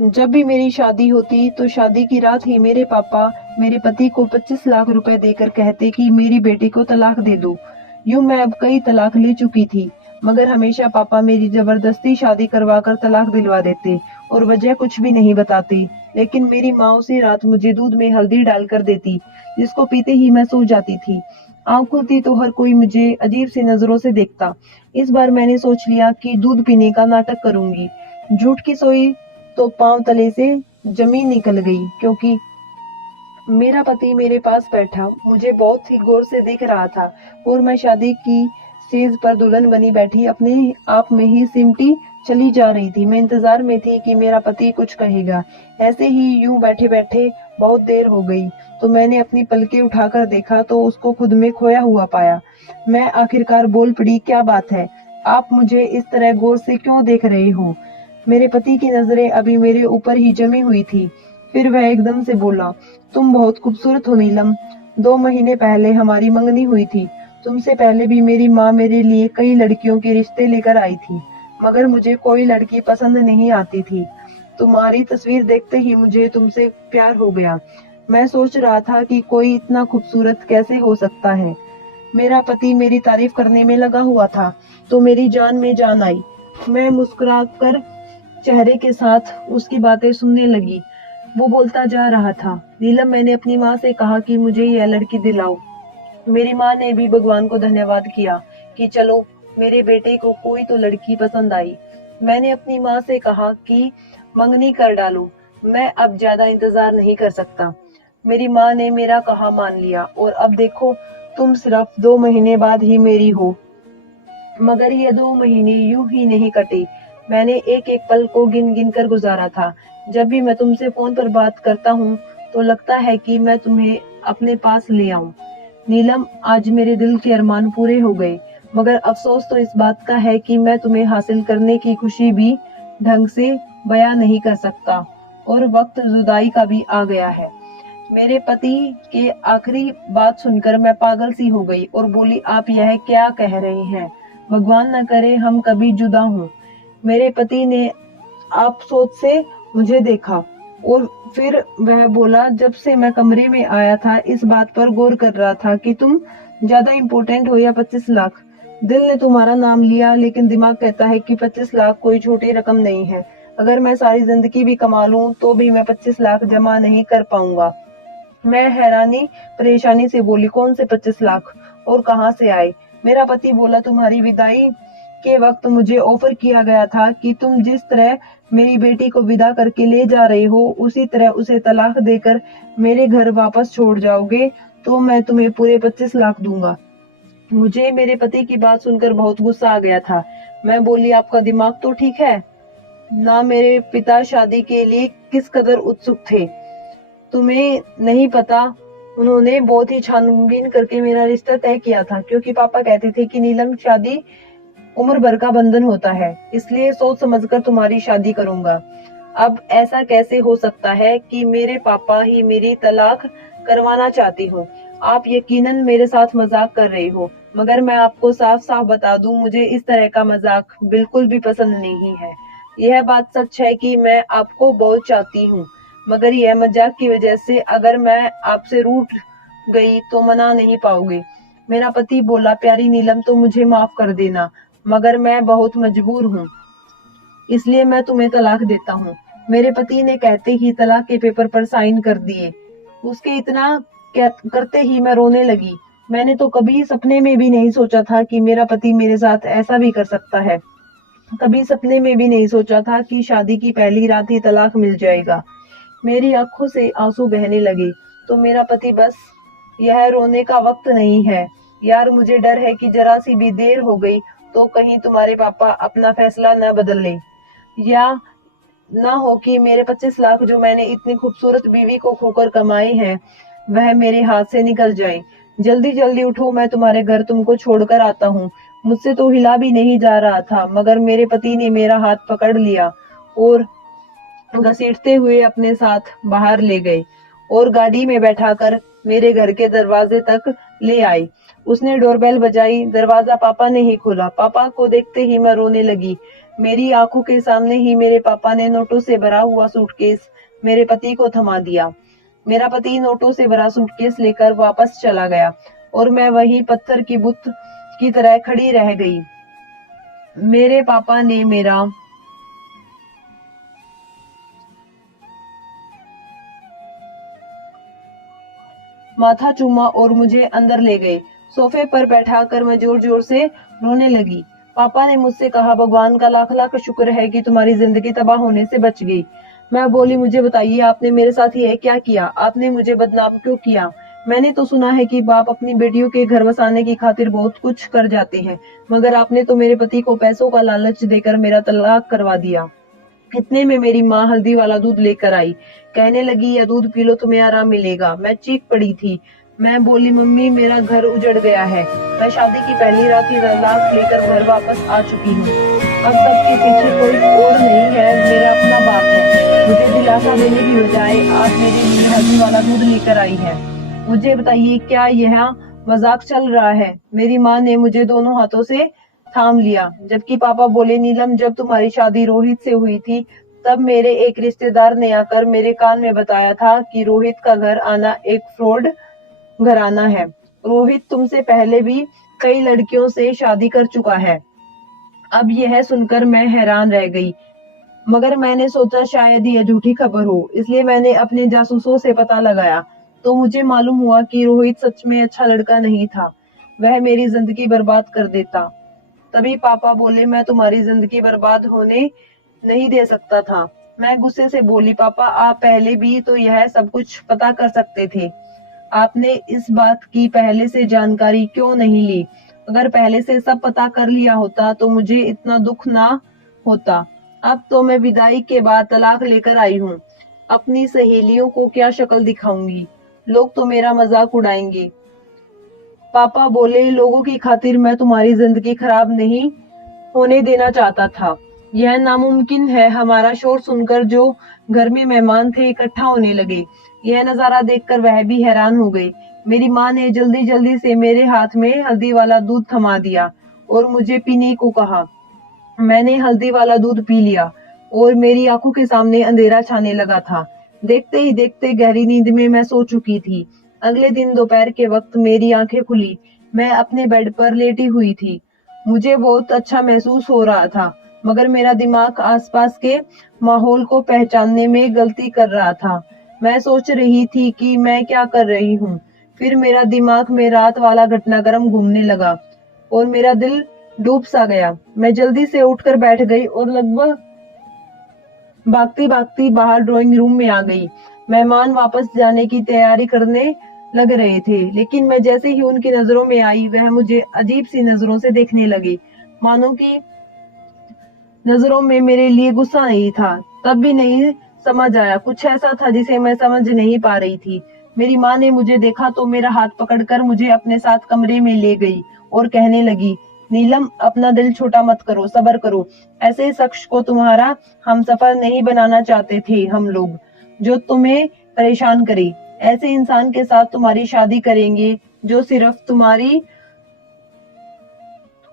जब भी मेरी शादी होती तो शादी की रात ही मेरे पापा मेरे पति को 25 लाख रुपए देकर कहते कि मेरी बेटी को तलाक दे दो। यूं मैं अब कई तलाक ले चुकी थी, मगर हमेशा पापा मेरी जबरदस्ती शादी करवाकर तलाक दिलवा देते और वजह कुछ भी नहीं बताते। लेकिन मेरी माँ उसी रात मुझे दूध में हल्दी डालकर देती, जिसको पीते ही मैं सो जाती थी। आँख खुलती तो हर कोई मुझे अजीब सी नजरों से देखता। इस बार मैंने सोच लिया कि दूध पीने का नाटक करूंगी। झूठ की सोई तो पांव तले से जमीन निकल गई, क्योंकि मेरा पति मेरे पास बैठा मुझे बहुत ही गौर से देख रहा था और मैं शादी की स्टेज पर दुल्हन बनी बैठी अपने आप में ही सिमटी चली जा रही थी। मैं इंतजार में थी कि मेरा पति कुछ कहेगा। ऐसे ही यूं बैठे बैठे बहुत देर हो गई तो मैंने अपनी पलकें उठाकर देखा तो उसको खुद में खोया हुआ पाया। मैं आखिरकार बोल पड़ी, क्या बात है, आप मुझे इस तरह गौर से क्यों देख रहे हो? मेरे पति की नजरें अभी मेरे ऊपर ही जमी हुई थी। फिर वह एकदम से बोला, तुम बहुत खूबसूरत हो नीलम। 2 महीने पहले हमारी मंगनी हुई थी। तुमसे पहले भी मेरी माँ मेरे लिए कई लड़कियों के रिश्ते लेकर आई थी, मगर मुझे कोई लड़की पसंद नहीं आती थी। तुम्हारी तस्वीर देखते ही मुझे तुमसे प्यार हो गया। मैं सोच रहा था कि कोई इतना खूबसूरत कैसे हो सकता है। मेरा पति मेरी तारीफ करने में लगा हुआ था तो मेरी जान में जान आई। मैं मुस्कुराकर चेहरे के साथ उसकी बातें सुनने लगी। वो बोलता जा रहा था, नीलम, मैंने अपनी माँ से कहा कि मुझे यह लड़की दिलाओ। मेरी माँ ने भी भगवान को धन्यवाद किया कि चलो मेरे बेटे को कोई तो लड़की पसंद आई। मैंने अपनी माँ से कहा कि मंगनी कर डालो, मैं अब ज्यादा इंतजार नहीं कर सकता। मेरी माँ ने मेरा कहा मान लिया और अब देखो, तुम सिर्फ 2 महीने बाद ही मेरी हो। मगर ये 2 महीने यूं ही नहीं कटे। मैंने एक एक पल को गिन गिन कर गुजारा था। जब भी मैं तुमसे फोन पर बात करता हूँ तो लगता है कि मैं तुम्हें अपने पास ले आऊं। नीलम, आज मेरे दिल के अरमान पूरे हो गए, मगर अफसोस तो इस बात का है कि मैं तुम्हें हासिल करने की खुशी भी ढंग से बयां नहीं कर सकता और वक्त जुदाई का भी आ गया है। मेरे पति के आखिरी बात सुनकर मैं पागल सी हो गई और बोली, आप यह क्या कह रहे हैं? भगवान न करे हम कभी जुदा हों। मेरे पति ने आप सोच से मुझे देखा और फिर वह बोला, जब से मैं कमरे में आया था इस बात पर गौर कर रहा था कि तुम ज्यादा इम्पोर्टेंट हो या 25 लाख। दिल ने तुम्हारा नाम लिया, लेकिन दिमाग कहता है कि 25 लाख कोई छोटी रकम नहीं है। अगर मैं सारी जिंदगी भी कमा लूं तो भी मैं 25 लाख जमा नहीं कर पाऊंगा। मैं हैरानी परेशानी से बोली, कौन से 25 लाख और कहां से आए? मेरा पति बोला, तुम्हारी विदाई के वक्त मुझे ऑफर किया गया था कि तुम जिस तरह मेरी बेटी को विदा करके ले जा रहे हो उसी तरह उसे तलाक देकर मेरे घर वापस छोड़ जाओगे तो मैं तुम्हें पूरे 25 लाख दूंगा। मुझे मेरे पति की बात सुनकर बहुत गुस्सा आ गया था। मैं बोली, आपका दिमाग तो ठीक है ना? मेरे पिता शादी के लिए किस कदर उत्सुक थे तुम्हें नहीं पता। उन्होंने बहुत ही छानबीन करके मेरा रिश्ता तय किया था, क्योंकि पापा कहते थे कि नीलम, शादी उम्र भर का बंधन होता है, इसलिए सोच समझकर तुम्हारी शादी करूंगा। अब ऐसा कैसे हो सकता है कि मेरे पापा ही मेरी तलाक करवाना चाहती हो? आप यकीनन मेरे साथ मजाक कर रहे हो, मगर मैं आपको साफ साफ बता दूं, मुझे इस तरह का मजाक बिल्कुल भी पसंद नहीं है। यह बात सच है कि मैं आपको बहुत चाहती हूँ, मगर यह मजाक की वजह से अगर मैं आपसे रूठ गई तो मना नहीं पाओगे। मेरा पति बोला, प्यारी नीलम, तो मुझे माफ कर देना, मगर मैं बहुत मजबूर हूँ, इसलिए मैं तुम्हें तलाक देता हूँ। मेरे पति ने कहते ही तलाक के पेपर पर साइन कर दिए। उसके इतना करते ही मैं रोने लगी। मैंने तो कभी सपने में भी नहीं सोचा था कि मेरा पति मेरे साथ ऐसा भी कर सकता है। कभी सपने में भी नहीं सोचा था कि शादी की पहली रात ही तलाक मिल जाएगा। मेरी आंखों से आंसू बहने लगे। तो मेरा पति, बस यह रोने का वक्त नहीं है यार। मुझे डर है कि जरा सी भी देर हो गई तो कहीं तुम्हारे पापा अपना फैसला न बदल लें, या ना हो कि मेरे 25 लाख जो मैंने इतनी खूबसूरत बीवी को खोकर कमाए हैं वह मेरे हाथ से निकल जाए। जल्दी जल्दी उठो, मैं तुम्हारे घर तुमको छोड़कर आता हूँ। मुझसे तो हिला भी नहीं जा रहा था, मगर मेरे पति ने मेरा हाथ पकड़ लिया और घसीटते हुए अपने साथ बाहर ले गए और गाड़ी में बैठाकर मेरे घर के दरवाजे तक ले आई। उसने डोरबेल बजाई, दरवाजा पापा ने ही खोला। पापा को देखते ही मैं रोने लगी। मेरी आंखों के सामने ही मेरे पापा ने नोटों से भरा हुआ सूटकेस मेरे पति को थमा दिया। मेरा पति नोटों से भरा सूटकेस लेकर वापस चला गया और मैं वही पत्थर की बुत की तरह खड़ी रह गई। मेरे पापा ने मेरा माथा चूमा और मुझे अंदर ले गए। सोफे पर बैठाकर मैं जोर जोर से रोने लगी। पापा ने मुझसे कहा, भगवान का लाख लाख शुक्र है कि तुम्हारी जिंदगी तबाह होने से बच गई। मैं बोली, मुझे बताइए आपने मेरे साथ ये क्या किया? आपने मुझे बदनाम क्यों किया? मैंने तो सुना है कि बाप अपनी बेटियों के घर बसाने की खातिर बहुत कुछ कर जाते हैं, मगर आपने तो मेरे पति को पैसों का लालच देकर मेरा तलाक करवा दिया। इतने में मेरी माँ हल्दी वाला दूध लेकर आई। कहने लगी, यह दूध पी लो, तुम्हें आराम मिलेगा। मैं चीख पड़ी थी। मैं बोली, मम्मी मेरा घर उजड़ गया है। मैं शादी की पहली रात ही तलाक लेकर घर वापस आ चुकी हूँ। अब सबके पीछे कोई और नहीं है, मेरा अपना बाप है। मुझे दिलासा देने की बजाय आज मेरे लिए हल्दी वाला दूध लेकर आई है। मुझे बताइए, क्या यह मजाक चल रहा है? मेरी माँ ने मुझे दोनों हाथों से थाम लिया, जबकि पापा बोले, नीलम जब तुम्हारी शादी रोहित से हुई थी तब मेरे एक रिश्तेदार ने आकर मेरे कान में बताया था कि रोहित का घर आना एक फ्रॉड घराना है। रोहित तुमसे पहले भी कई लड़कियों से शादी कर चुका है। अब यह सुनकर मैं हैरान रह गई, मगर मैंने सोचा शायद यह झूठी खबर हो, इसलिए मैंने अपने जासूसों से पता लगाया तो मुझे मालूम हुआ कि रोहित सच में अच्छा लड़का नहीं था। वह मेरी जिंदगी बर्बाद कर देता। तभी पापा बोले, मैं तुम्हारी जिंदगी बर्बाद होने नहीं दे सकता था। मैं गुस्से से बोली, पापा आप पहले भी तो यह सब कुछ पता कर सकते थे। आपने इस बात की पहले से जानकारी क्यों नहीं ली? अगर पहले से सब पता कर लिया होता तो मुझे इतना दुख ना होता। अब तो मैं विदाई के बाद तलाक लेकर आई हूँ। अपनी सहेलियों को क्या शक्ल दिखाऊंगी? लोग तो मेरा मजाक उड़ाएंगे। पापा बोले, लोगों की खातिर मैं तुम्हारी जिंदगी खराब नहीं होने देना चाहता था। यह नामुमकिन है। हमारा शोर सुनकर जो घर में मेहमान थे इकट्ठा होने लगे। यह नजारा देखकर वह भी हैरान हो गए। मेरी माँ ने जल्दी जल्दी से मेरे हाथ में हल्दी वाला दूध थमा दिया और मुझे पीने को कहा। मैंने हल्दी वाला दूध पी लिया और मेरी आंखों के सामने अंधेरा छाने लगा था। देखते ही देखते गहरी नींद में मैं सो चुकी थी। अगले दिन दोपहर के वक्त मेरी आंखें खुली। मैं अपने बेड पर लेटी हुई थी। मुझे बहुत अच्छा महसूस हो रहा था, मगर मेरा दिमाग आसपास के माहौल को पहचानने में गलती कर रहा था। मैं सोच रही थी कि मैं क्या कर रही हूँ। फिर मेरा दिमाग में रात वाला घटनाक्रम घूमने लगा और मेरा दिल डूब सा गया। मैं जल्दी से उठकर बैठ गई और लगभग भागती भागती बाहर ड्राइंग रूम में आ गई। मेहमान वापस जाने की तैयारी करने लग रहे थे, लेकिन मैं जैसे ही उनकी नजरों में आई वह मुझे अजीब सी नजरों से देखने लगे, मानो कि नजरों में मेरे लिए गुस्सा नहीं था। तब भी नहीं समझ आया, कुछ ऐसा था जिसे मैं समझ नहीं पा रही थी। मेरी माँ ने मुझे देखा तो मेरा हाथ पकड़कर मुझे अपने साथ कमरे में ले गई और कहने लगी, नीलम अपना दिल छोटा मत करो, सब्र करो। ऐसे शख्स को तुम्हारा हम सफर नहीं बनाना चाहते थे हम लोग, जो तुम्हें परेशान करे। ऐसे इंसान के साथ तुम्हारी शादी करेंगे जो सिर्फ तुम्हारी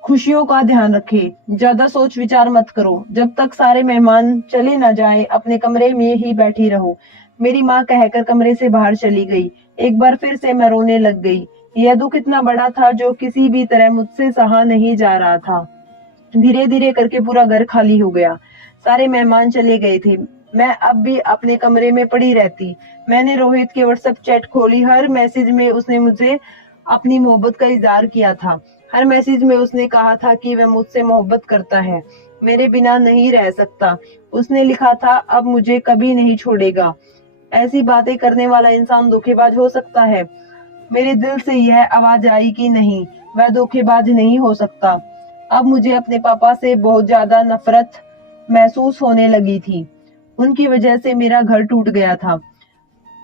खुशियों का ध्यान रखे। ज्यादा सोच विचार मत करो। जब तक सारे मेहमान चले न जाए अपने कमरे में ही बैठी रहो। मेरी माँ कहकर कमरे से बाहर चली गई। एक बार फिर से मैं रोने लग गई। यह दुख इतना बड़ा था जो किसी भी तरह मुझसे सहा नहीं जा रहा था। धीरे धीरे करके पूरा घर खाली हो गया। सारे मेहमान चले गए थे। मैं अब भी अपने कमरे में पड़ी रहती। मैंने रोहित के व्हाट्सएप चैट खोली। हर मैसेज में उसने मुझे अपनी मोहब्बत का इजहार किया था। हर मैसेज में उसने कहा था कि वह मुझसे मोहब्बत करता है, मेरे बिना नहीं रह सकता। उसने लिखा था, अब मुझे कभी नहीं छोड़ेगा। ऐसी बातें करने वाला इंसान धोखेबाज हो सकता है? मेरे दिल से यह आवाज आई कि नहीं, वह धोखेबाज नहीं हो सकता। अब मुझे अपने पापा से बहुत ज्यादा नफरत महसूस होने लगी थी। उनकी वजह से मेरा घर टूट गया था।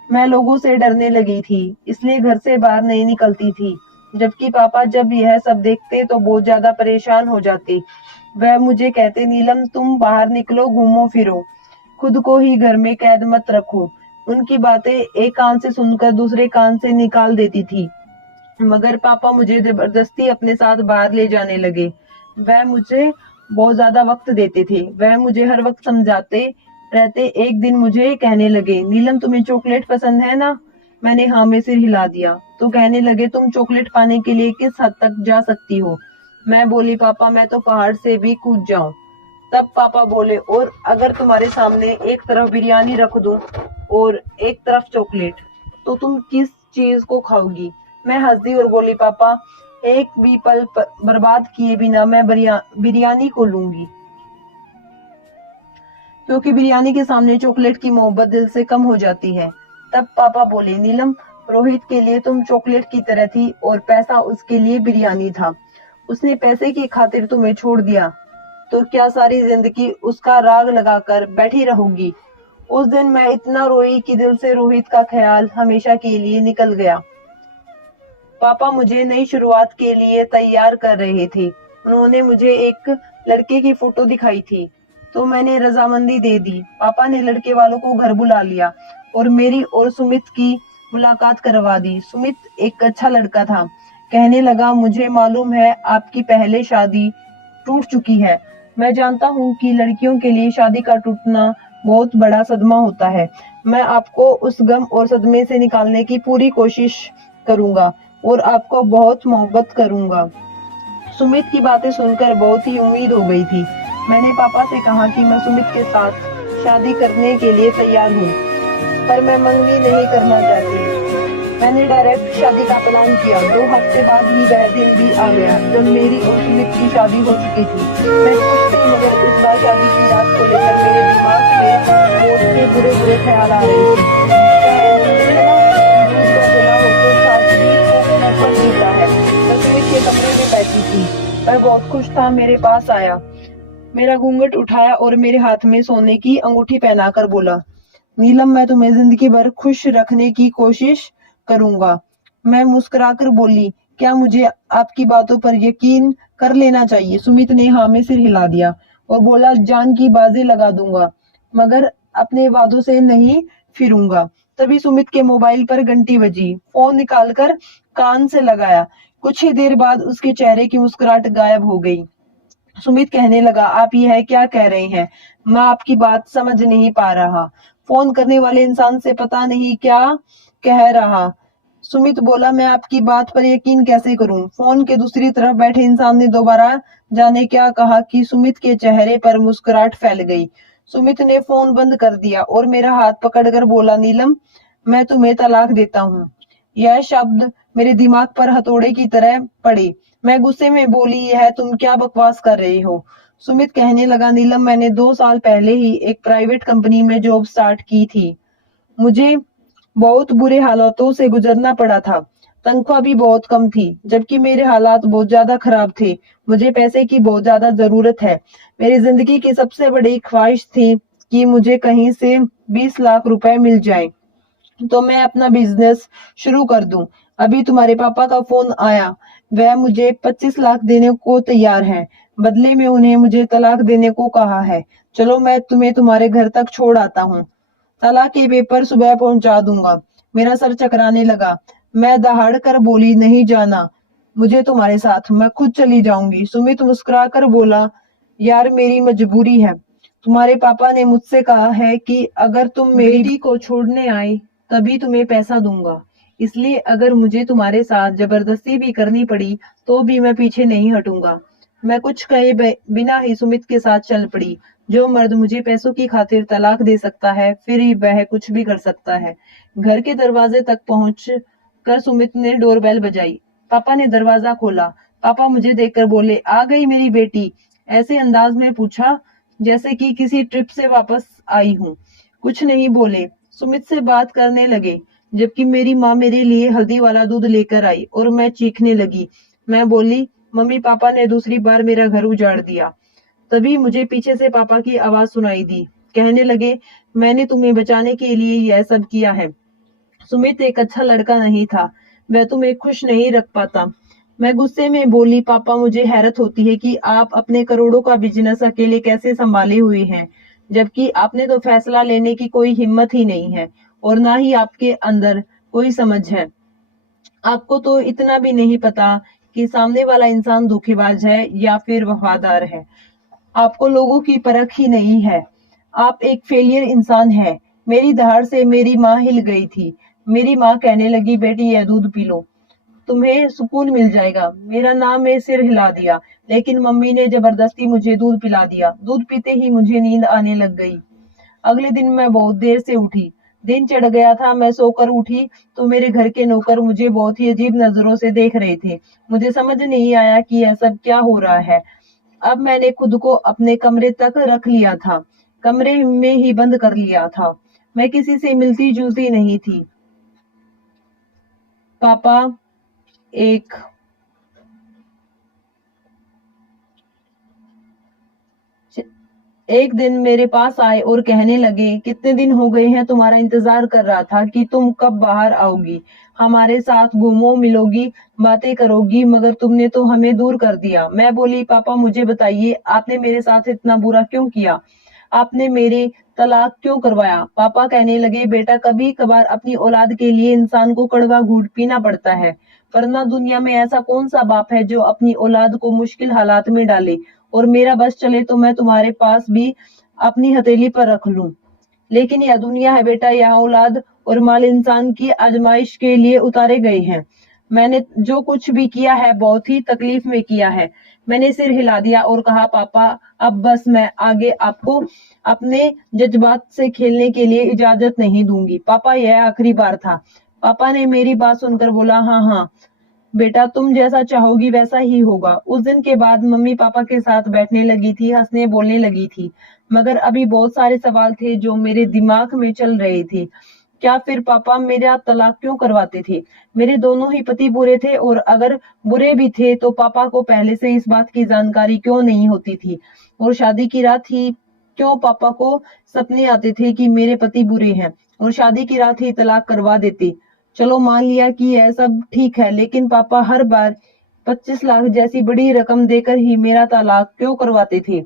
मैं लोगों से डरने लगी थी, इसलिए घर से बाहर नहीं निकलती थी। जबकि पापा जब यह सब देखते तो बहुत ज्यादा परेशान हो जाते। वह मुझे कहते, नीलम तुम बाहर निकलो, घूमो फिरो, खुद को ही घर में कैद मत रखो। उनकी बातें एक कान से सुनकर दूसरे कान से निकाल देती थी, मगर पापा मुझे जबरदस्ती अपने साथ बाहर ले जाने लगे। वह मुझे बहुत ज्यादा वक्त देते थे। वह मुझे हर वक्त समझाते रहते। एक दिन मुझे कहने लगे, नीलम तुम्हें चॉकलेट पसंद है ना? मैंने हाँ में सिर हिला दिया। तो कहने लगे, तुम चॉकलेट पाने के लिए किस हद तक जा सकती हो? मैं बोली, पापा मैं तो पहाड़ से भी कूद जाऊं। तब पापा बोले, और अगर तुम्हारे सामने एक तरफ बिरयानी रख दूं और एक तरफ चॉकलेट, तो तुम किस चीज को खाओगी? मैं हंस दी और बोली, पापा एक भी पल बर्बाद किए बिना मैं बिरयानी को लूंगी, क्योंकि बिरयानी के सामने चॉकलेट की मोहब्बत दिल से कम हो जाती है। तब पापा बोले, नीलम रोहित के लिए तुम चॉकलेट की तरह थी और पैसा उसके लिए बिरयानी था। उसने पैसे की खातिर तुम्हें छोड़ दिया, तो क्या सारी जिंदगी उसका राग लगाकर बैठी रहोगी? उस दिन मैं इतना रोई कि दिल से रोहित का ख्याल हमेशा के लिए निकल गया। पापा मुझे नई शुरुआत के लिए तैयार कर रहे थे। उन्होंने मुझे एक लड़के की फोटो दिखाई थी, तो मैंने रजामंदी दे दी। पापा ने लड़के वालों को घर बुला लिया और मेरी और सुमित की मुलाकात करवा दी। सुमित एक अच्छा लड़का था। कहने लगा, मुझे मालूम है आपकी पहले शादी टूट चुकी है। मैं जानता हूँ कि लड़कियों के लिए शादी का टूटना बहुत बड़ा सदमा होता है। मैं आपको उस गम और सदमे से निकालने की पूरी कोशिश करूंगा और आपको बहुत मोहब्बत करूंगा। सुमित की बातें सुनकर बहुत ही उम्मीद हो गई थी। मैंने पापा से कहा कि मैं सुमित के साथ शादी करने के लिए तैयार हूँ, पर मैं मंगनी नहीं करना चाहती। मैंने डायरेक्ट शादी का प्लान किया। 2 हफ्ते बाद ही वह दिन भी आ गया जब मेरी और सुमित की शादी हो चुकी थी। मैं खुश थी, मगर इस बार शादी की रात को लेकर मेरे दिमाग में मौत के बुरे बुरे ख्याल आ रहे थे। शायद कहते हैं ना, दूध का जला हो तो छाछ भी ऊपर पीता है। मैं सुमित के कमरे में बैठी थी। मैं बहुत खुश था। मेरे पास आया, मेरा घूंघट उठाया और मेरे हाथ में सोने की अंगूठी पहनाकर बोला, नीलम मैं तुम्हें जिंदगी भर खुश रखने की कोशिश करूंगा। मैं मुस्कुराकर बोली, क्या मुझे आपकी बातों पर यकीन कर लेना चाहिए? सुमित ने हाँ में सिर हिला दिया और बोला, जान की बाजी लगा दूंगा, मगर अपने वादों से नहीं फिरूंगा। तभी सुमित के मोबाइल पर घंटी बजी। फोन निकालकर कान से लगाया। कुछ ही देर बाद उसके चेहरे की मुस्कुराहट गायब हो गई। सुमित कहने लगा, आप यह क्या कह रहे हैं? मैं आपकी बात समझ नहीं पा रहा। फोन करने वाले इंसान से पता नहीं क्या कह रहा। सुमित बोला, मैं आपकी बात पर यकीन कैसे करूं? फोन के दूसरी तरफ बैठे इंसान ने दोबारा जाने क्या कहा कि सुमित के चेहरे पर मुस्कुराहट फैल गई। सुमित ने फोन बंद कर दिया और मेरा हाथ पकड़कर बोला, नीलम मैं तुम्हें तलाक देता हूँ। यह शब्द मेरे दिमाग पर हथौड़े की तरह पड़े। मैं गुस्से में बोली, यह तुम क्या बकवास कर रही हो? सुमित कहने लगा, नीलम मैंने 2 साल पहले ही एक प्राइवेट कंपनी में जॉब स्टार्ट की थी। मुझे बहुत बुरे हालातों से गुजरना पड़ा था। तनख्वाह भी बहुत कम थी, जबकि मेरे हालात बहुत ज्यादा खराब थे। मुझे पैसे की बहुत ज्यादा जरूरत है। मेरी जिंदगी की सबसे बड़ी ख्वाहिश थी कि मुझे कहीं से 20 लाख रुपए मिल जाए तो मैं अपना बिजनेस शुरू कर दूं। अभी तुम्हारे पापा का फोन आया। वह मुझे 25 लाख देने को तैयार हैं। बदले में उन्हें मुझे तलाक देने को कहा है। चलो मैं तुम्हें तुम्हारे घर तक छोड़ आता हूँ। तलाक के पेपर सुबह पहुंचा दूंगा। मेरा सर चकराने लगा। मैं दहाड़ कर बोली, नहीं जाना मुझे तुम्हारे साथ, मैं खुद चली जाऊंगी। सुमित मुस्कुराकर बोला, यार मेरी मजबूरी है। तुम्हारे पापा ने मुझसे कहा है कि अगर तुम मेरी बेटी को छोड़ने आए तभी तुम्हें पैसा दूंगा। इसलिए अगर मुझे तुम्हारे साथ जबरदस्ती भी करनी पड़ी तो भी मैं पीछे नहीं हटूंगा। मैं कुछ कहे बिना ही सुमित के साथ चल पड़ी। जो मर्द मुझे पैसों की खातिर तलाक दे सकता है, फिर ही वह कुछ भी कर सकता है। घर के दरवाजे तक पहुंच कर सुमित ने डोरबेल बजाई। पापा ने दरवाजा खोला। पापा मुझे देखकर बोले, आ गई मेरी बेटी? ऐसे अंदाज में पूछा जैसे कि किसी ट्रिप से वापस आई हूँ। कुछ नहीं बोले, सुमित से बात करने लगे, जबकि मेरी माँ मेरे लिए हल्दी वाला दूध लेकर आई और मैं चीखने लगी। मैं बोली, मम्मी पापा ने दूसरी बार मेरा घर उजाड़ दिया। तभी मुझे पीछे से पापा की आवाज सुनाई दी। कहने लगे, मैंने तुम्हें बचाने के लिए यह सब किया है। सुमित एक अच्छा लड़का नहीं था। वह तुम्हें खुश नहीं रख पाता। मैं गुस्से में बोली, पापा मुझे हैरत होती है कि आप अपने करोड़ों का बिजनेस अकेले कैसे संभाले हुए हैं, जबकि आपने तो फैसला लेने की कोई हिम्मत ही नहीं है और ना ही आपके अंदर कोई समझ है। आपको तो इतना भी नहीं पता कि सामने वाला इंसान धोखेबाज है या फिर वफादार है। आपको लोगों की परख ही नहीं है। आप एक फेलियर इंसान है। मेरी दहाड़ से मेरी माँ हिल गई थी। मेरी माँ कहने लगी, बेटी यह दूध पी लो, तुम्हें सुकून मिल जाएगा। मेरा नाम में सिर हिला दिया, लेकिन मम्मी ने जबरदस्ती मुझे दूध पिला दिया। दूध पीते ही मुझे नींद आने लग गई। अगले दिन मैं बहुत देर से उठी। दिन चढ़ गया था। मैं सोकर उठी तो मेरे घर के नौकर मुझे बहुत ही अजीब नजरों से देख रहे थे। मुझे समझ नहीं आया कि यह सब क्या हो रहा है। अब मैंने खुद को अपने कमरे तक रख लिया था, कमरे में ही बंद कर लिया था। मैं किसी से मिलती जुलती नहीं थी। पापा एक एक दिन मेरे पास आए और कहने लगे, कितने दिन हो गए हैं तुम्हारा इंतजार कर रहा था कि तुम कब बाहर आओगी, हमारे साथ घूमो मिलोगी, बातें करोगी, मगर तुमने तो हमें दूर कर दिया। मैं बोली, पापा मुझे बताइए, आपने मेरे साथ इतना बुरा क्यों किया? आपने मेरे तलाक क्यों करवाया? पापा कहने लगे, बेटा कभी कभार अपनी औलाद के लिए इंसान को कड़वा घूंट पीना पड़ता है, वरना दुनिया में ऐसा कौन सा बाप है जो अपनी औलाद को मुश्किल हालात में डाले। और मेरा बस चले तो मैं तुम्हारे पास भी अपनी हथेली पर रख लूं। लेकिन यह दुनिया है बेटा, यहाँ औलाद और माल इंसान की आजमाइश के लिए उतारे गए हैं। मैंने जो कुछ भी किया है बहुत ही तकलीफ में किया है। मैंने सिर हिला दिया और कहा, पापा अब बस, मैं आगे आपको अपने जज्बात से खेलने के लिए इजाजत नहीं दूंगी। पापा यह आखिरी बार था। पापा ने मेरी बात सुनकर बोला, हाँ हाँ बेटा, तुम जैसा चाहोगी वैसा ही होगा। उस दिन के बाद मम्मी पापा के साथ बैठने लगी थी, हंसने बोलने लगी थी। मगर अभी बहुत सारे सवाल थे जो मेरे दिमाग में चल रहे थे। क्या फिर पापा मेरा तलाक क्यों करवाते थे? मेरे दोनों ही पति बुरे थे, और अगर बुरे भी थे तो पापा को पहले से इस बात की जानकारी क्यों नहीं होती थी? और शादी की रात ही क्यों पापा को सपने आते थे कि मेरे पति बुरे हैं, और शादी की रात ही तलाक करवा देते? चलो मान लिया कि यह सब ठीक है, लेकिन पापा हर बार 25 लाख जैसी बड़ी रकम देकर ही मेरा तलाक क्यों करवाते थे?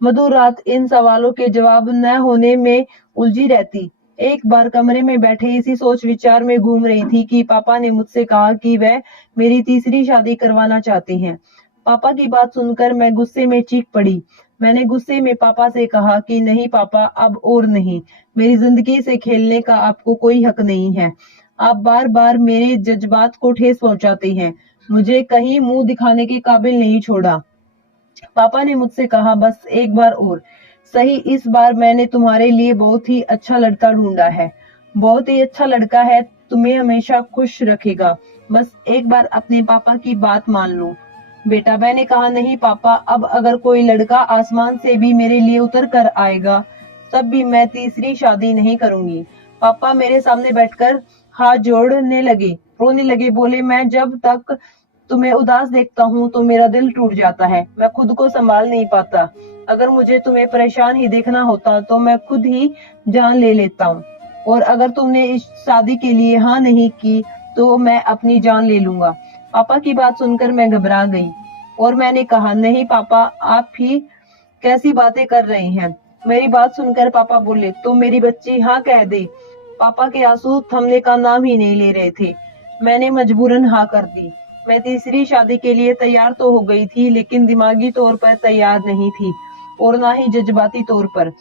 मधुर रात इन सवालों के जवाब न होने में उलझी रहती। एक बार कमरे में बैठे इसी सोच विचार में घूम रही थी कि पापा ने मुझसे कहा कि वह मेरी तीसरी शादी करवाना चाहते हैं। पापा की बात सुनकर मैं गुस्से में चीख पड़ी। मैंने गुस्से में पापा से कहा कि नहीं पापा, अब और नहीं। मेरी जिंदगी से खेलने का आपको कोई हक नहीं है। आप बार बार मेरे जज्बात को ठेस पहुंचाते हैं। मुझे कहीं मुंह दिखाने के काबिल नहीं छोड़ा। पापा ने मुझसे कहा, बस एक बार और सही, इस बार मैंने तुम्हारे लिए बहुत ही अच्छा लड़का ढूंढा है। बहुत ही अच्छा लड़का है, तुम्हें हमेशा खुश रखेगा। बस एक बार अपने पापा की बात मान लो। बेटा, मैंने कहा, नहीं पापा, अब अगर कोई लड़का आसमान से भी मेरे लिए उतर कर आएगा तब भी मैं तीसरी शादी नहीं करूंगी। पापा मेरे सामने बैठकर हाथ जोड़ने लगे, रोने लगे, बोले, मैं जब तक तुम्हें उदास देखता हूँ तो मेरा दिल टूट जाता है। मैं खुद को संभाल नहीं पाता। अगर मुझे तुम्हें परेशान ही देखना होता तो मैं खुद ही जान ले लेता हूँ, और अगर तुमने इस शादी के लिए हाँ नहीं की तो मैं अपनी जान ले लूंगा। पापा की बात सुनकर मैं घबरा गई और मैंने कहा, नहीं पापा, आप ही कैसी बातें कर रहे हैं? मेरी बात सुनकर पापा बोले, तो मेरी बच्ची हाँ कह दे। पापा के आंसू थमने का नाम ही नहीं ले रहे थे। मैंने मजबूरन हाँ कर दी। मैं तीसरी शादी के लिए तैयार तो हो गई थी, लेकिन दिमागी तौर पर तैयार नहीं थी, और ना ही जज्बाती तौर पर।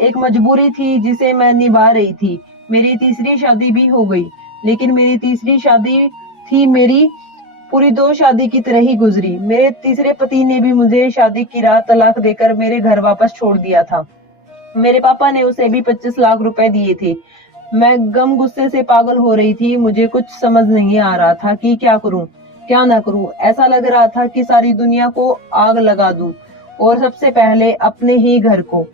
एक मजबूरी थी जिसे मैं निभा रही थी। मेरी तीसरी शादी भी हो गई, लेकिन मेरी तीसरी शादी थी मेरी पूरी दो शादी की तरह ही गुजरी। मेरे तीसरे पति ने भी मुझे शादी की रात तलाक देकर मेरे घर वापस छोड़ दिया था। मेरे पापा ने उसे भी 25 लाख रुपए दिए थे। मैं गम गुस्से से पागल हो रही थी। मुझे कुछ समझ नहीं आ रहा था कि क्या करूं, क्या ना करूं। ऐसा लग रहा था कि सारी दुनिया को आग लगा दूं, और सबसे पहले अपने ही घर को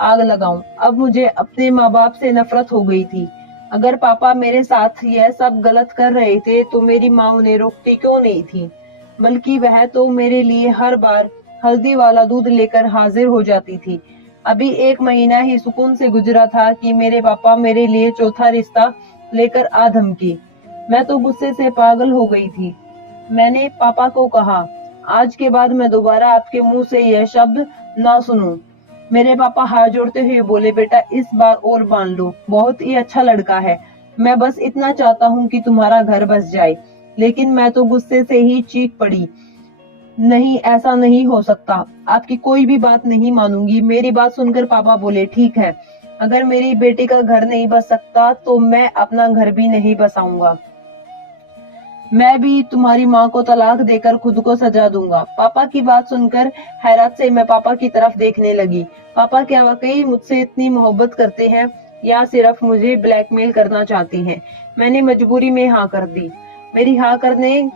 आग लगाऊं। अब मुझे अपने माँ बाप से नफरत हो गई थी। अगर पापा मेरे साथ यह सब गलत कर रहे थे तो मेरी माँ उन्हें रोकती क्यों नहीं थी? बल्कि वह तो मेरे लिए हर बार हल्दी वाला दूध लेकर हाजिर हो जाती थी। अभी 1 महीना ही सुकून से गुजरा था कि मेरे पापा मेरे लिए चौथा रिश्ता लेकर आ धमकी। मैं तो गुस्से से पागल हो गई थी। मैंने पापा को कहा, आज के बाद मैं दोबारा आपके मुंह से यह शब्द ना सुनूं। मेरे पापा हाथ जोड़ते हुए बोले, बेटा इस बार और मान लो, बहुत ही अच्छा लड़का है। मैं बस इतना चाहता हूँ कि तुम्हारा घर बस जाए। लेकिन मैं तो गुस्से से ही चीख पड़ी। नहीं, ऐसा नहीं हो सकता, आपकी कोई भी बात नहीं मानूंगी। मेरी बात सुनकर पापा बोले, ठीक है, अगर मेरी बेटी का घर नहीं बस सकता तो मैं अपना घर भी नहीं बसाऊंगा। मैं भी तुम्हारी माँ को तलाक देकर खुद को सजा दूंगा। पापा की बात सुनकर हैरत से मैं पापा की तरफ देखने लगी। पापा क्या वाकई मुझसे इतनी मोहब्बत करते हैं या सिर्फ मुझे ब्लैकमेल करना चाहते हैं? मैंने मजबूरी में हाँ कर दी। मेरी हाँ करने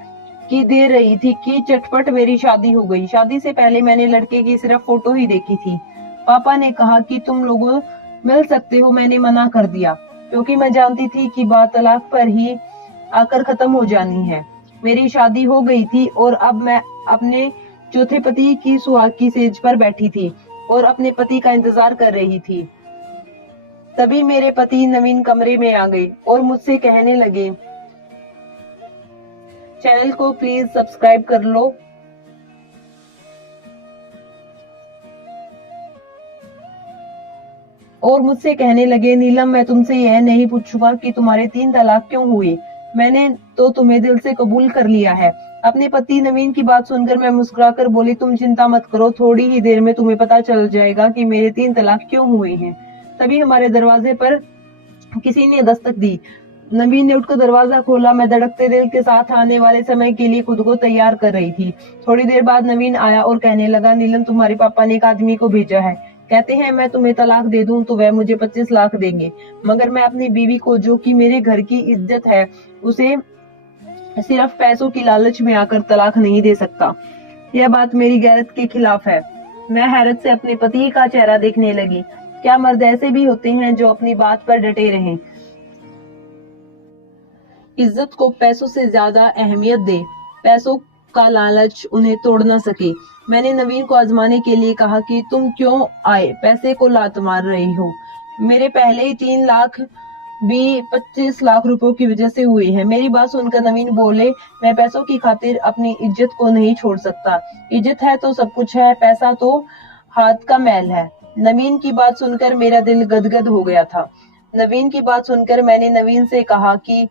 की देर रही थी कि चटपट मेरी शादी हो गई। शादी से पहले मैंने लड़के की सिर्फ फोटो ही देखी थी। पापा ने कहा कि तुम लोग मिल सकते हो। मैंने मना कर दिया क्योंकि मैं जानती थी कि बात तलाक पर ही आकर खत्म हो जानी है। मेरी शादी हो गई थी और अब मैं अपने चौथे पति की सुहाग की सेज पर बैठी थी और अपने पति का इंतजार कर रही थी। तभी मेरे पति नवीन कमरे में आ गए और मुझसे कहने लगे, चैनल को प्लीज सब्सक्राइब कर लो। और मुझसे कहने लगे, नीलम, मैं तुमसे यह नहीं पूछूंगा कि तुम्हारे 3 तलाक क्यों हुए। मैंने तो तुम्हें दिल से कबूल कर लिया है। अपने पति नवीन की बात सुनकर मैं मुस्कुराकर बोली, तुम चिंता मत करो, थोड़ी ही देर में तुम्हें पता चल जाएगा कि मेरे 3 तलाक क्यों हुए हैं। तभी हमारे दरवाजे पर किसी ने दस्तक दी। नवीन ने उठकर दरवाजा खोला। मैं धड़कते दिल के साथ आने वाले समय के लिए खुद को तैयार कर रही थी। थोड़ी देर बाद नवीन आया और कहने लगा, नीलम, तुम्हारे पापा ने एक आदमी को भेजा है। कहते हैं मैं तुम्हें तलाक दे दूं तो वह मुझे 25 लाख देंगे, मगर मैं अपनी बीवी को, जो कि मेरे घर की इज्जत है, उसे सिर्फ पैसों की लालच में आकर तलाक नहीं दे सकता। यह बात मेरी गैरत के खिलाफ है। मैं हैरत से अपने पति का चेहरा देखने लगी। क्या मर्द ऐसे भी होते हैं जो अपनी बात पर डटे रहें, इज्जत को पैसों से ज्यादा अहमियत दे, पैसों का लालच उन्हें तोड़ ना सके। मैंने नवीन को आजमाने के लिए कहा कि तुम क्यों आए, पैसे को लात मार रही हो। मेरे पहले ही 3 लाख भी 25 लाख रुपयों की वजह से हुए हैं। मेरी बात सुनकर नवीन बोले, मैं पैसों की खातिर अपनी इज्जत को नहीं छोड़ सकता। इज्जत है तो सब कुछ है, पैसा तो हाथ का मैल है। नवीन की बात सुनकर मेरा दिल गदगद हो गया था। नवीन की बात सुनकर मैंने नवीन से कहा कि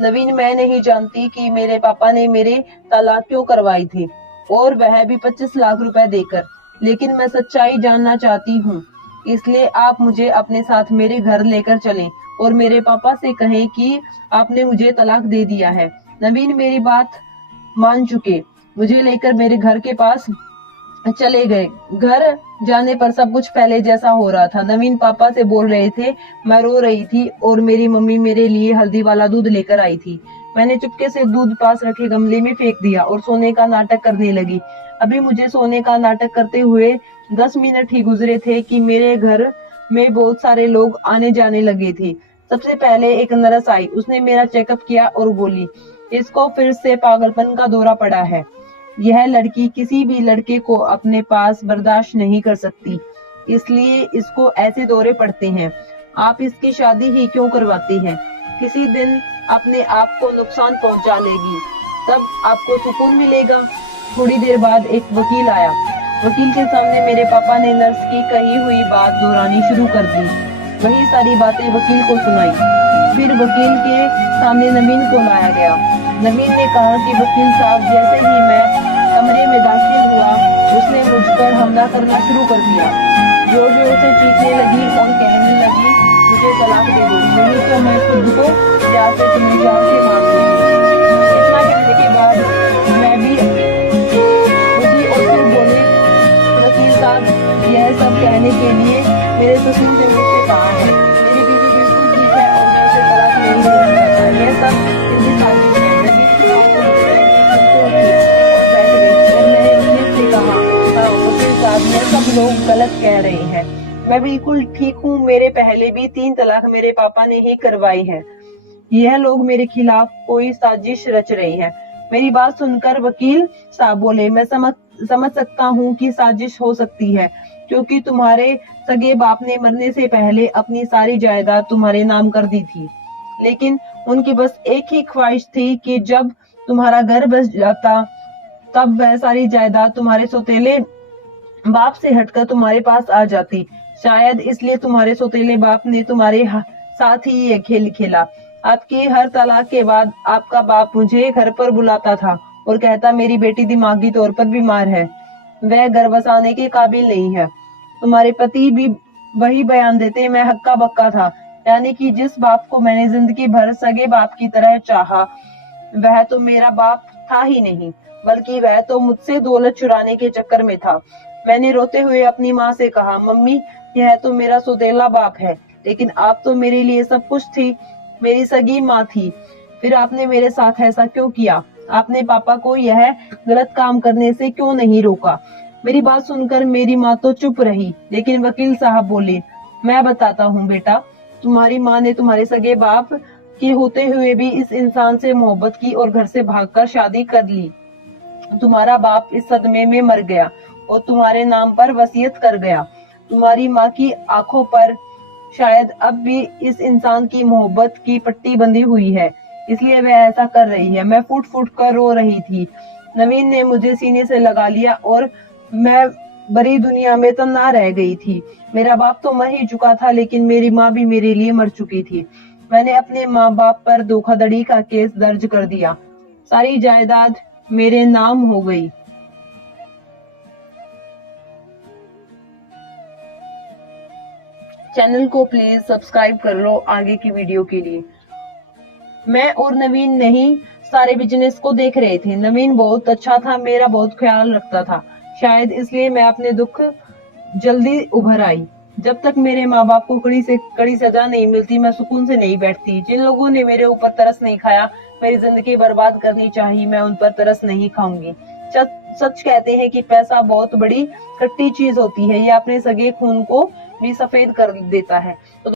नवीन, मैं नहीं जानती कि मेरे पापा ने मेरे तलाक क्यों करवाई थी, और वह भी 25 लाख रुपए देकर, लेकिन मैं सच्चाई जानना चाहती हूँ। इसलिए आप मुझे अपने साथ मेरे घर लेकर चलें और मेरे पापा से कहें कि आपने मुझे तलाक दे दिया है। नवीन मेरी बात मान चुके मुझे लेकर मेरे घर के पास चले गए। घर जाने पर सब कुछ पहले जैसा हो रहा था। नवीन पापा से बोल रहे थे, मैं रो रही थी और मेरी मम्मी मेरे लिए हल्दी वाला दूध लेकर आई थी। मैंने चुपके से दूध पास रखे गमले में फेंक दिया और सोने का नाटक करने लगी। अभी मुझे सोने का नाटक करते हुए 10 मिनट ही गुजरे थे कि मेरे घर में बहुत सारे लोग आने जाने लगे थे। सबसे पहले एक नर्स आई। उसने मेरा चेकअप किया और बोली, इसको फिर से पागलपन का दौरा पड़ा है। यह लड़की किसी भी लड़के को अपने पास बर्दाश्त नहीं कर सकती, इसलिए इसको ऐसे दौरे पड़ते हैं। आप इसकी शादी ही क्यों करवाती हैं? किसी दिन अपने आप को नुकसान पहुंचा लेगी, तब आपको सुकून मिलेगा। थोड़ी देर बाद एक वकील आया। वकील के सामने मेरे पापा ने नर्स की कही हुई बात दोहरानी शुरू कर दी। वही सारी बातें वकील को सुनाई। फिर वकील के सामने नवीन को लाया गया। नवीन ने कहा कि वकील साहब, जैसे ही मैं कमरे में दाखिल हुआ, उसने मुझ पर हमला करना शुरू कर दिया। जोर जोर से चीखने लगी और कहने लगी, मुझे तलाक दे दो, नहीं तो मैं खुद को प्यार से तुम्हें जान से मार दूंगी। इतना कहने के बाद मैं भी उठी और फिर बोले, वकील साहब, यह सब कहने के लिए मेरे ससुर ने मुझसे कहा है। मेरी बीवी बिल्कुल ठीक है और मैं उसे तलाक नहीं देना चाहता। यह सब इनकी साजिश है। नवीन की बात सुनकर यह सब लोग गलत कह रहे हैं। मैं बिल्कुल ठीक हूँ। मेरे पहले भी 3 तलाक मेरे पापा ने ही करवाई है। यह लोग मेरे खिलाफ कोई साजिश रच रहे हैं। मेरी बात सुनकर वकील साहब बोले, मैं समझ सकता हूँ कि साजिश हो सकती है, क्योंकि तुम्हारे सगे बाप ने मरने से पहले अपनी सारी जायदाद तुम्हारे नाम कर दी थी। लेकिन उनकी बस एक ही ख्वाहिश थी कि जब तुम्हारा घर बस जाता तब वह सारी जायदाद तुम्हारे सौतेले बाप से हटकर तुम्हारे पास आ जाती। शायद इसलिए तुम्हारे सौतेले बाप ने तुम्हारे साथ ही ये खेल खेला। आपके हर तलाक के बाद आपका बाप मुझे घर पर बुलाता था और कहता मेरी बेटी दिमागी तौर पर बीमार है, वह घर बसाने के काबिल नहीं है। तुम्हारे पति भी वही बयान देते, मैं हक्का बक्का था, यानी कि जिस बाप को मैंने जिंदगी भर सगे बाप की तरह चाहा, वह तो मेरा बाप था ही नहीं, बल्कि वह तो मुझसे दौलत चुराने के चक्कर में था। मैंने रोते हुए अपनी माँ से कहा, मम्मी यह तो मेरा सौतेला बाप है, लेकिन आप तो मेरे लिए सब कुछ थी, मेरी सगी माँ थी, फिर आपने मेरे साथ ऐसा क्यों किया? आपने पापा को यह गलत काम करने से क्यों नहीं रोका? मेरी बात सुनकर मेरी माँ तो चुप रही, लेकिन वकील साहब बोले, मैं बताता हूँ बेटा, तुम्हारी माँ ने तुम्हारे सगे बाप के होते हुए भी इस इंसान से मोहब्बत की और घर से भागकर शादी कर ली। तुम्हारा बाप इस सदमे में मर गया और तुम्हारे नाम पर वसीयत कर गया। तुम्हारी माँ की आंखों पर शायद अब भी इस इंसान की मोहब्बत की पट्टी बंधी हुई है, इसलिए वह ऐसा कर रही है। मैं फुट फुट कर रो रही थी। नवीन ने मुझे सीने से लगा लिया और मैं बड़ी दुनिया में तो ना रह गई थी। मेरा बाप तो मर ही चुका था, लेकिन मेरी माँ भी मेरे लिए मर चुकी थी। मैंने अपने माँ बाप पर धोखाधड़ी का केस दर्ज कर दिया। सारी जायदाद मेरे नाम हो गई। चैनल को प्लीज सब्सक्राइब कर लो आगे की वीडियो के लिए। मैं और नवीन नहीं सारे बिजनेस को देख रहे थे। नवीन बहुत अच्छा था, मेरा बहुत ख्याल रखता था, शायद इसलिए मैं अपने दुख जल्दी उभर आई। जब तक मेरे माँ बाप को कड़ी से कड़ी सजा नहीं मिलती, मैं सुकून से नहीं बैठती। जिन लोगों ने मेरे ऊपर तरस नहीं खाया, मेरी जिंदगी बर्बाद करनी चाहिए, मैं उन पर तरस नहीं खाऊंगी। सच कहते हैं कि पैसा बहुत बड़ी खट्टी चीज होती है, ये अपने सगे खून को भी सफेद कर देता है। तो